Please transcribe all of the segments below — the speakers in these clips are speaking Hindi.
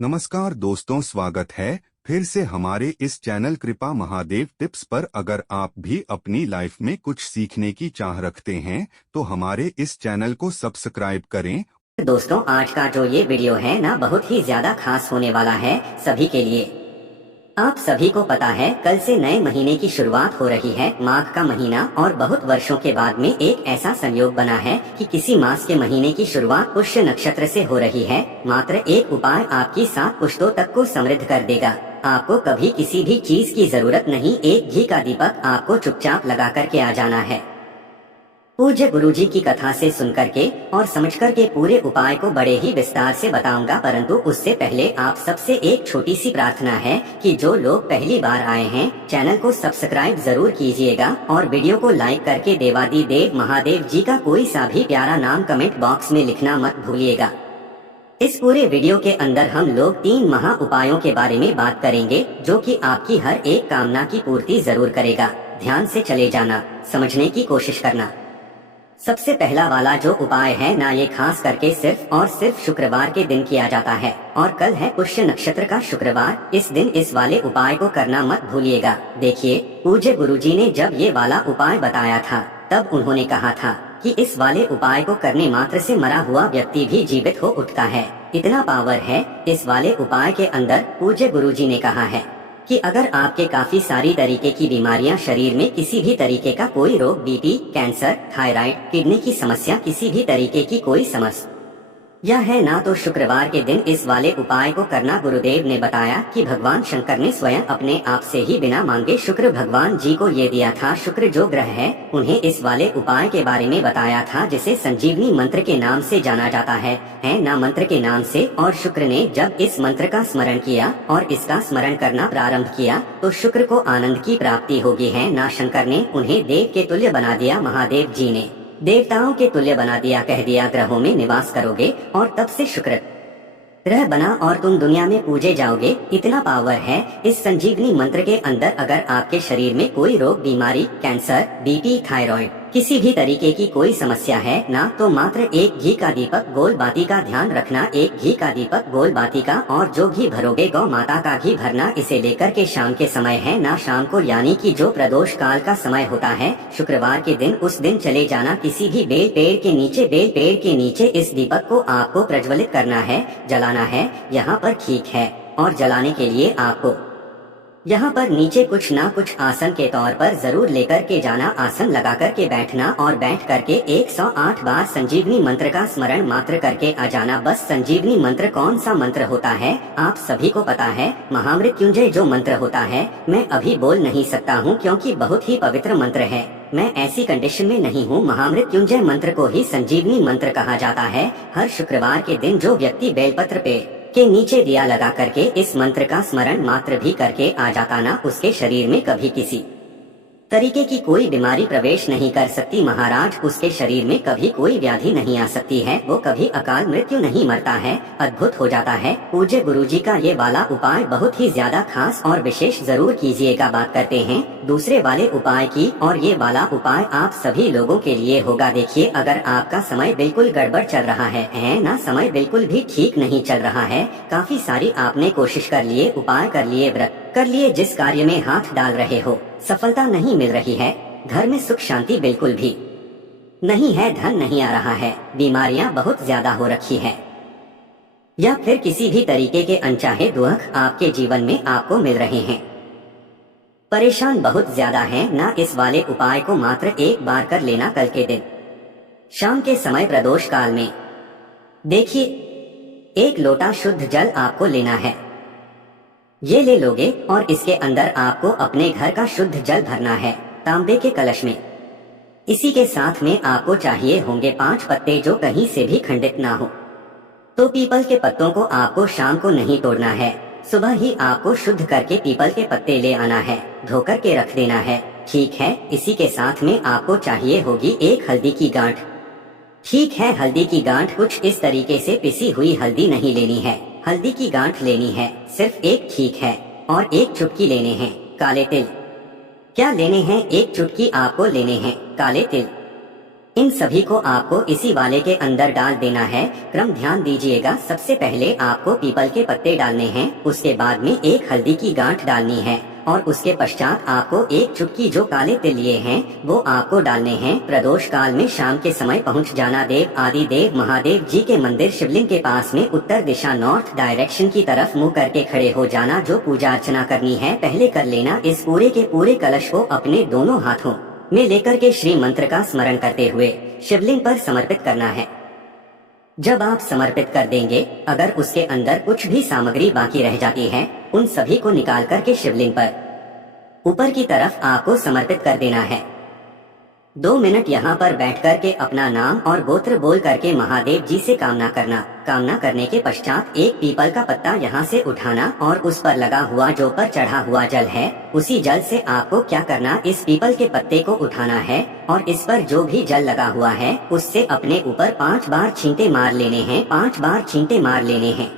नमस्कार दोस्तों, स्वागत है फिर से हमारे इस चैनल कृपा महादेव टिप्स पर। अगर आप भी अपनी लाइफ में कुछ सीखने की चाह रखते हैं तो हमारे इस चैनल को सब्सक्राइब करें। दोस्तों, आज का जो ये वीडियो है ना, बहुत ही ज्यादा खास होने वाला है सभी के लिए। आप सभी को पता है, कल से नए महीने की शुरुआत हो रही है, माघ का महीना, और बहुत वर्षों के बाद में एक ऐसा संयोग बना है कि किसी मास के महीने की शुरुआत पुष्य नक्षत्र से हो रही है। मात्र एक उपाय आपकी 7 पुश्तों तक को समृद्ध कर देगा। आपको कभी किसी भी चीज की जरूरत नहीं, एक घी का दीपक आपको चुपचाप लगा करके आ जाना है। पूज्य गुरुजी की कथा से सुनकर के और समझकर के पूरे उपाय को बड़े ही विस्तार से बताऊंगा, परंतु उससे पहले आप सबसे एक छोटी सी प्रार्थना है कि जो लोग पहली बार आए हैं, चैनल को सब्सक्राइब जरूर कीजिएगा और वीडियो को लाइक करके देवादी देव महादेव जी का कोई सा भी प्यारा नाम कमेंट बॉक्स में लिखना मत भूलिएगा। इस पूरे वीडियो के अंदर हम लोग 3 महा उपायों के बारे में बात करेंगे, जो कि आपकी हर एक कामना की पूर्ति जरूर करेगा। ध्यान से चले जाना, समझने की कोशिश करना। सबसे पहला वाला जो उपाय है ना, ये खास करके सिर्फ और सिर्फ शुक्रवार के दिन किया जाता है, और कल है पुष्य नक्षत्र का शुक्रवार। इस दिन इस वाले उपाय को करना मत भूलिएगा। देखिए, पूज्य गुरुजी ने जब ये वाला उपाय बताया था, तब उन्होंने कहा था कि इस वाले उपाय को करने मात्र से मरा हुआ व्यक्ति भी जीवित हो उठता है। इतना पावर है इस वाले उपाय के अंदर। पूज्य गुरुजी ने कहा है कि अगर आपके काफी सारी तरीके की बीमारियां शरीर में, किसी भी तरीके का कोई रोग, बीपी, कैंसर, थायराइड, किडनी की समस्या, किसी भी तरीके की कोई समस्या यह है ना, तो शुक्रवार के दिन इस वाले उपाय को करना। गुरुदेव ने बताया कि भगवान शंकर ने स्वयं अपने आप से ही बिना मांगे शुक्र भगवान जी को ये दिया था। शुक्र जो ग्रह है, उन्हें इस वाले उपाय के बारे में बताया था, जिसे संजीवनी मंत्र के नाम से जाना जाता है ना, मंत्र के नाम से। और शुक्र ने जब इस मंत्र का स्मरण किया और इसका स्मरण करना प्रारंभ किया, तो शुक्र को आनंद की प्राप्ति होगी है ना। शंकर ने उन्हें देव के तुल्य बना दिया, महादेव जी ने देवताओं के तुल्य बना दिया, कह दिया ग्रहों में निवास करोगे, और तब से शुक्र ग्रह बना और तुम दुनिया में पूजे जाओगे। इतना पावर है इस संजीवनी मंत्र के अंदर। अगर आपके शरीर में कोई रोग, बीमारी, कैंसर, बीपी, थायराइड, किसी भी तरीके की कोई समस्या है ना, तो मात्र एक घी का दीपक गोल बाती का ध्यान रखना, एक घी का दीपक गोल बाती का, और जो घी भरोगे गौ माता का घी भरना। इसे लेकर के शाम के समय है ना, शाम को, यानी कि जो प्रदोष काल का समय होता है शुक्रवार के दिन, उस दिन चले जाना किसी भी बेल पेड़ के नीचे। बेल पेड़ के नीचे इस दीपक को आपको प्रज्वलित करना है, जलाना है। यहाँ पर ठीक है, और जलाने के लिए आपको यहाँ पर नीचे कुछ ना कुछ आसन के तौर पर जरूर लेकर के जाना। आसन लगा करके बैठना और बैठ करके 108 बार संजीवनी मंत्र का स्मरण मात्र करके आ जाना। बस संजीवनी मंत्र कौन सा मंत्र होता है आप सभी को पता है, महामृत्युंजय जो मंत्र होता है। मैं अभी बोल नहीं सकता हूँ क्योंकि बहुत ही पवित्र मंत्र है, मैं ऐसी कंडीशन में नहीं हूँ। महामृत्युंजय मंत्र को ही संजीवनी मंत्र कहा जाता है। हर शुक्रवार के दिन जो व्यक्ति बेलपत्र पे के नीचे दिया लगा करके इस मंत्र का स्मरण मात्र भी करके आ जाता ना, उसके शरीर में कभी किसी तरीके की कोई बीमारी प्रवेश नहीं कर सकती महाराज। उसके शरीर में कभी कोई व्याधि नहीं आ सकती है, वो कभी अकाल मृत्यु नहीं मरता है, अद्भुत हो जाता है। पूज्य गुरुजी का ये वाला उपाय बहुत ही ज्यादा खास और विशेष जरूर कीजिएगा। बात करते हैं दूसरे वाले उपाय की, और ये वाला उपाय आप सभी लोगों के लिए होगा। देखिए, अगर आपका समय बिल्कुल गड़बड़ चल रहा है ना, समय बिल्कुल भी ठीक नहीं चल रहा है, काफी सारी आपने कोशिश कर लिए, उपाय कर लिए, व्रत कर लिए, जिस कार्य में हाथ डाल रहे हो सफलता नहीं मिल रही है, घर में सुख शांति बिल्कुल भी नहीं है, धन नहीं आ रहा है, बीमारियां बहुत ज्यादा हो रखी है, या फिर किसी भी तरीके के अनचाहे दुख आपके जीवन में आपको मिल रहे हैं, परेशान बहुत ज्यादा हैं ना, इस वाले उपाय को मात्र एक बार कर लेना कल के दिन शाम के समय प्रदोष काल में। देखिए, 1 लोटा शुद्ध जल आपको लेना है, ये ले लोगे और इसके अंदर आपको अपने घर का शुद्ध जल भरना है तांबे के कलश में। इसी के साथ में आपको चाहिए होंगे 5 पत्ते जो कहीं से भी खंडित ना हो। तो पीपल के पत्तों को आपको शाम को नहीं तोड़ना है, सुबह ही आपको शुद्ध करके पीपल के पत्ते ले आना है, धो कर के रख देना है, ठीक है। इसी के साथ में आपको चाहिए होगी 1 हल्दी की गांठ, ठीक है। हल्दी की गांठ कुछ इस तरीके से पिसी हुई हल्दी नहीं लेनी है, हल्दी की गांठ लेनी है सिर्फ 1, ठीक है। और 1 चुटकी लेने हैं काले तिल। क्या लेने हैं? 1 चुटकी आपको लेने हैं काले तिल। इन सभी को आपको इसी वाले के अंदर डाल देना है। क्रम ध्यान दीजिएगा, सबसे पहले आपको पीपल के पत्ते डालने हैं, उसके बाद में एक हल्दी की गांठ डालनी है और उसके पश्चात आपको एक चुटकी जो काले तिल लिए हैं वो आपको डालने हैं। प्रदोष काल में शाम के समय पहुंच जाना देव आदि देव महादेव जी के मंदिर शिवलिंग के पास में उत्तर दिशा नॉर्थ डायरेक्शन की तरफ मुंह करके खड़े हो जाना। जो पूजा अर्चना करनी है पहले कर लेना। इस पूरे के पूरे कलश को अपने दोनों हाथों में लेकर के श्री मंत्र का स्मरण करते हुए शिवलिंग पर समर्पित करना है। जब आप समर्पित कर देंगे, अगर उसके अंदर कुछ भी सामग्री बाकी रह जाती है उन सभी को निकाल करके शिवलिंग पर ऊपर की तरफ आपको समर्पित कर देना है। 2 मिनट यहाँ पर बैठ करके अपना नाम और गोत्र बोल करके महादेव जी से कामना करना। कामना करने के पश्चात एक पीपल का पत्ता यहाँ से उठाना और उस पर लगा हुआ जो पर चढ़ा हुआ जल है उसी जल से आपको क्या करना, इस पीपल के पत्ते को उठाना है और इस पर जो भी जल लगा हुआ है उससे अपने ऊपर 5 बार छींटे मार लेने हैं। 5 बार छींटे मार लेने हैं।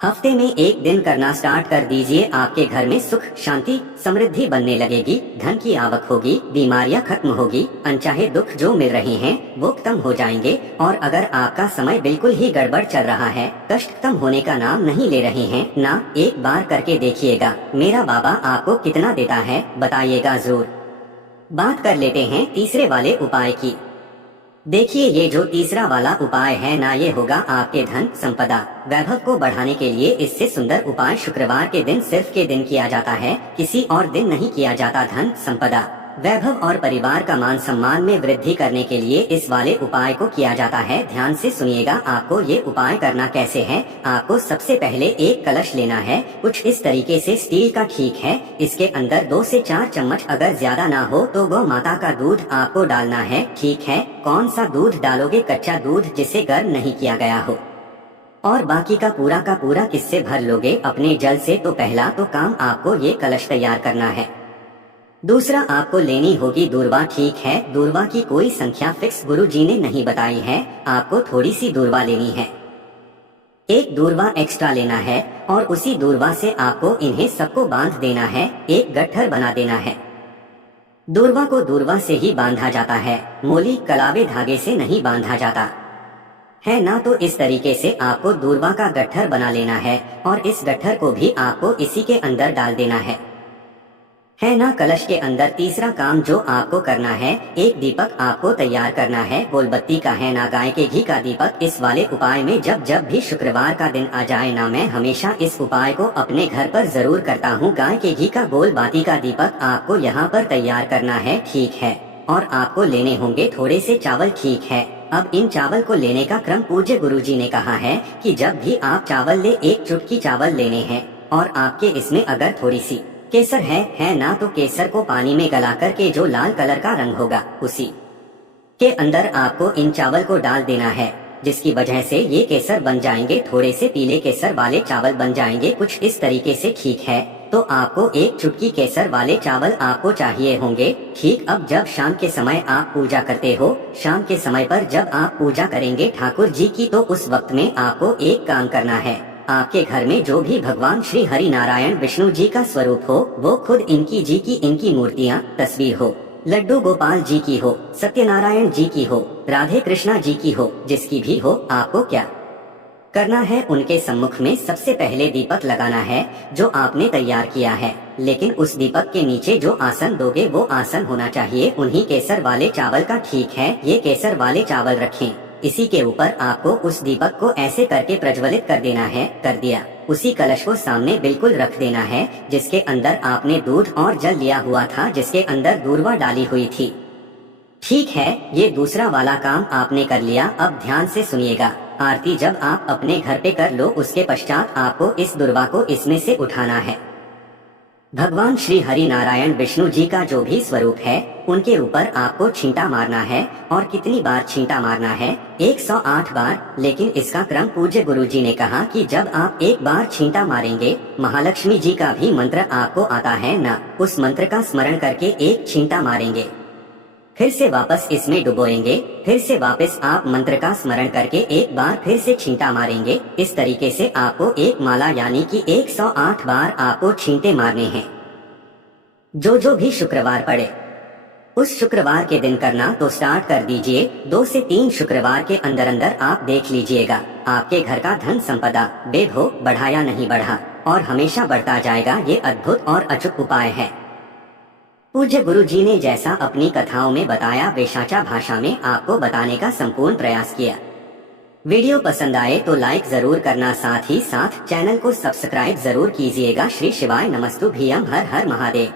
हफ्ते में 1 दिन करना स्टार्ट कर दीजिए। आपके घर में सुख शांति समृद्धि बनने लगेगी, धन की आवक होगी, बीमारियां खत्म होगी, अनचाहे दुख जो मिल रहे हैं वो खत्म हो जाएंगे। और अगर आपका समय बिल्कुल ही गड़बड़ चल रहा है, कष्ट खत्म होने का नाम नहीं ले रहे हैं ना, एक बार करके देखिएगा। मेरा बाबा आपको कितना देता है बताइएगा जरूर। बात कर लेते हैं तीसरे वाले उपाय की। देखिए ये जो तीसरा वाला उपाय है ना, ये होगा आपके धन संपदा वैभव को बढ़ाने के लिए। इससे सुंदर उपाय शुक्रवार के दिन सिर्फ के दिन किया जाता है, किसी और दिन नहीं किया जाता। धन संपदा वैभव और परिवार का मान सम्मान में वृद्धि करने के लिए इस वाले उपाय को किया जाता है। ध्यान से सुनिएगा, आपको ये उपाय करना कैसे है। आपको सबसे पहले एक कलश लेना है, कुछ इस तरीके से स्टील का, ठीक है। इसके अंदर 2 से 4 चम्मच, अगर ज्यादा ना हो तो गौ माता का दूध आपको डालना है, ठीक है। कौन सा दूध डालोगे? कच्चा दूध जिसे गर्म नहीं किया गया हो। और बाकी का पूरा किससे भर लोगे? अपने जल से। तो पहला तो काम आपको ये कलश तैयार करना है। दूसरा आपको लेनी होगी दूर्वा, ठीक है। दूर्वा की कोई संख्या फिक्स गुरु जी ने नहीं बताई है, आपको थोड़ी सी दूर्वा लेनी है। एक दूर्वा एक्स्ट्रा लेना है और उसी दूर्वा से आपको इन्हें सबको बांध देना है, एक गट्ठर बना देना है। दूर्वा को दूर्वा से ही बांधा जाता है, मोली कलावे धागे से नहीं बांधा जाता है ना। तो इस तरीके से आपको दूर्वा का गट्ठर बना लेना है और इस गट्ठर को भी आपको इसी के अंदर डाल देना है ना। कलश के अंदर तीसरा काम जो आपको करना है, एक दीपक आपको तैयार करना है, गोलबत्ती का है ना, गाय के घी का दीपक। इस वाले उपाय में जब भी शुक्रवार का दिन आ जाए ना, मैं हमेशा इस उपाय को अपने घर पर जरूर करता हूँ। गाय के घी का गोलबाती का दीपक आपको यहाँ पर तैयार करना है, ठीक है। और आपको लेने होंगे थोड़े से चावल, ठीक है। अब इन चावल को लेने का क्रम पूज्य गुरुजी ने कहा है कि जब भी आप चावल ले, एक चुटकी चावल लेने हैं और आपके इसमें अगर थोड़ी सी केसर है ना, तो केसर को पानी में गला करके जो लाल कलर का रंग होगा उसी के अंदर आपको इन चावल को डाल देना है, जिसकी वजह से ये केसर बन जाएंगे, थोड़े से पीले केसर वाले चावल बन जाएंगे, कुछ इस तरीके से, ठीक है। तो आपको एक चुटकी केसर वाले चावल आपको चाहिए होंगे, ठीक। अब जब शाम के समय आप पूजा करते हो, शाम के समय पर जब आप पूजा करेंगे ठाकुर जी की, तो उस वक्त में आपको एक काम करना है। आपके घर में जो भी भगवान श्री हरि नारायण विष्णु जी का स्वरूप हो, वो खुद इनकी जी की, इनकी मूर्तियाँ तस्वीर हो, लड्डू गोपाल जी की हो, सत्यनारायण जी की हो, राधे कृष्णा जी की हो, जिसकी भी हो, आपको क्या करना है, उनके सम्मुख में सबसे पहले दीपक लगाना है जो आपने तैयार किया है। लेकिन उस दीपक के नीचे जो आसन दोगे वो आसन होना चाहिए उन्हीं केसर वाले चावल का, ठीक है। ये केसर वाले चावल रखें, इसी के ऊपर आपको उस दीपक को ऐसे करके प्रज्वलित कर देना है। कर दिया, उसी कलश को सामने बिल्कुल रख देना है जिसके अंदर आपने दूध और जल लिया हुआ था, जिसके अंदर दूर्वा डाली हुई थी, ठीक है। ये दूसरा वाला काम आपने कर लिया। अब ध्यान से सुनिएगा, आरती जब आप अपने घर पे कर लो, उसके पश्चात आपको इस दूर्वा को इसमें से उठाना है। भगवान श्री हरि नारायण विष्णु जी का जो भी स्वरूप है उनके ऊपर आपको छींटा मारना है। और कितनी बार छींटा मारना है? 108 बार। लेकिन इसका क्रम पूज्य गुरु जी ने कहा कि जब आप एक बार छींटा मारेंगे, महालक्ष्मी जी का भी मंत्र आपको आता है ना, उस मंत्र का स्मरण करके एक छींटा मारेंगे, फिर से वापस इसमें डुबोएंगे, फिर से वापस आप मंत्र का स्मरण करके एक बार फिर से छींटा मारेंगे। इस तरीके से आपको एक माला यानी कि 108 बार आपको छींटे मारने हैं। जो भी शुक्रवार पड़े उस शुक्रवार के दिन करना तो स्टार्ट कर दीजिए। 2 से 3 शुक्रवार के अंदर अंदर आप देख लीजिएगा, आपके घर का धन संपदा बेभो बढ़ा या नहीं बढ़ा, और हमेशा बढ़ता जाएगा। ये अद्भुत और अचूक उपाय है। पूज्य गुरु जी ने जैसा अपनी कथाओं में बताया, वेशाचा भाषा में आपको बताने का संपूर्ण प्रयास किया। वीडियो पसंद आए तो लाइक जरूर करना, साथ ही साथ चैनल को सब्सक्राइब जरूर कीजिएगा। श्री शिवाय नमस्तुभ्यं, हर हर महादेव।